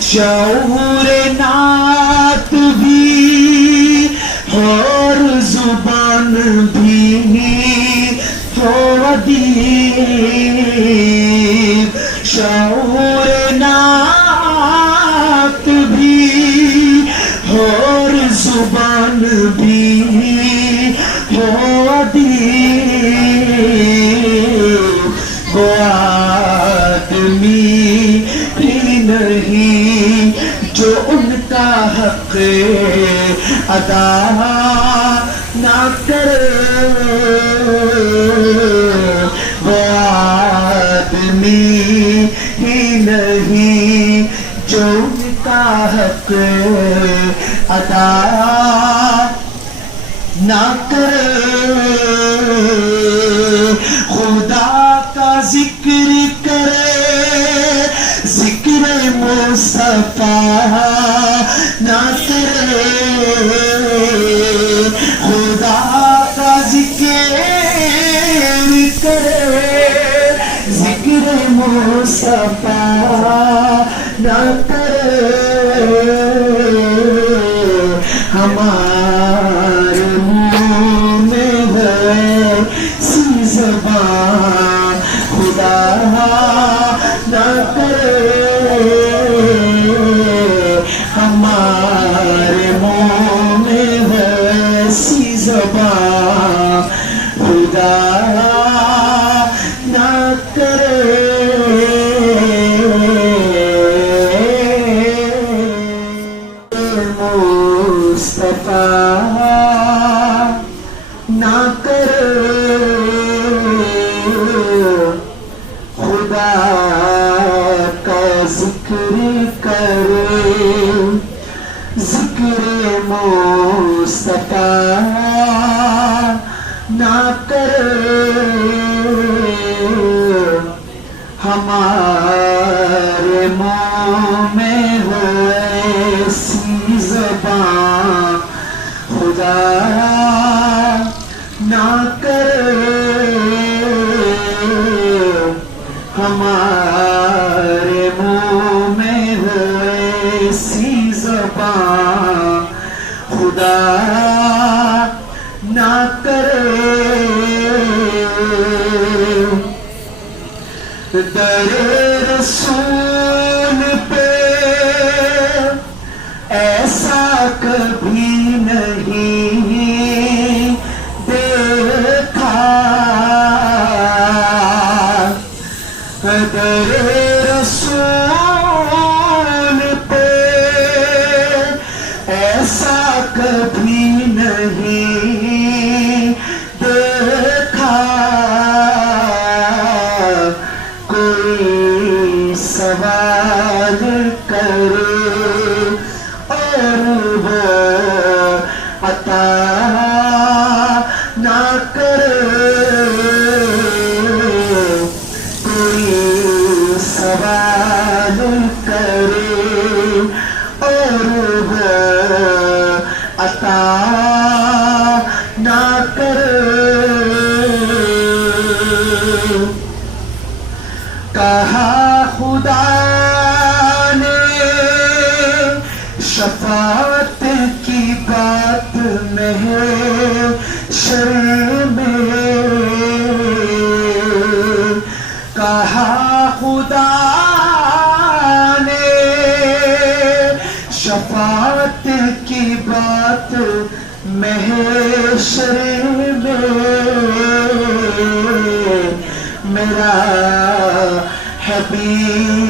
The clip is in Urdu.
شعور نعت بھی اور زبان بھی ہو ادیب، شعور نعت بھی اور زبان بھی ہو ادیب، وہ آدمی ہی نہیں جو ان کا حق ادا نہ کرے، وہ آدمی ہی نہیں جو ان کا حق ادا نہ کرے، خدا کا ذکر کرے ذکر مصطفیٰ نہ کرے، خدا کا ذکر کرے ذکر مصطفیٰ نہ کرے، ہمارے منہ میں ہے سی زبان خدا نہ کرے، ہمارے منہ میں ویسی زبان خدا نہ کرے، مصطفیٰ نہ کرے، خدا کا ذکر کرے ذکر مصطفیٰ نہ کرے، ہمارے منہ میں ہو ایسی زبان خدا نہ کرے، ہمارے منہ میں ہو ایسی زبان خدا نہ کرے، در رسول پہ ایسا کبھی نہیں دیکھا، در رسول پہ ایسا کبھی نہیں دیکھا، کوئی سوال کرے اور وہ عطا نہ کرے، کوئی سوال کرے اور وہ عطا نہ کرے، کہا خدا نے شفاعت کی بات محشر میں، کہا خدا نے شفاعت کی بات محشر میں، میرا حبیب